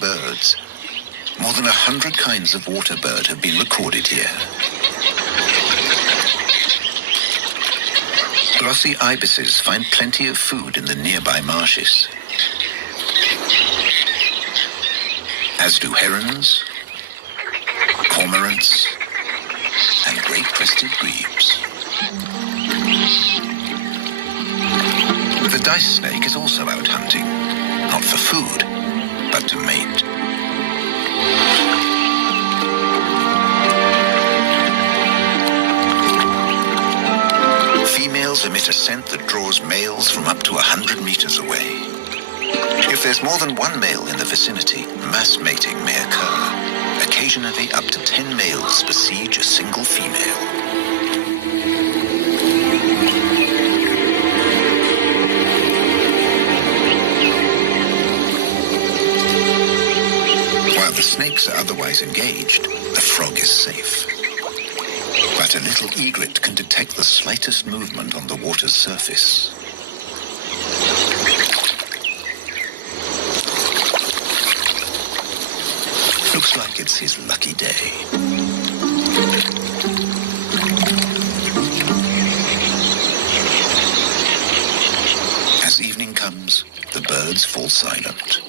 birds. More than 100 kinds of water bird have been recorded here. Glossy ibises find plenty of food in the nearby marshes, as do herons, cormorants, and great-crested grebes. The dice snake is also out hunting, not for food, but to mate. Females emit a scent that draws males from up to 100 meters away. If there's more than one male in the vicinity, mass mating may occur. Occasionally, up to 10 males besiege a single female. While the snakes are otherwise engaged, the frog is safe. But a little egret can detect the slightest movement on the water's surface. Looks like it's his lucky day. As evening comes, the birds fall silent.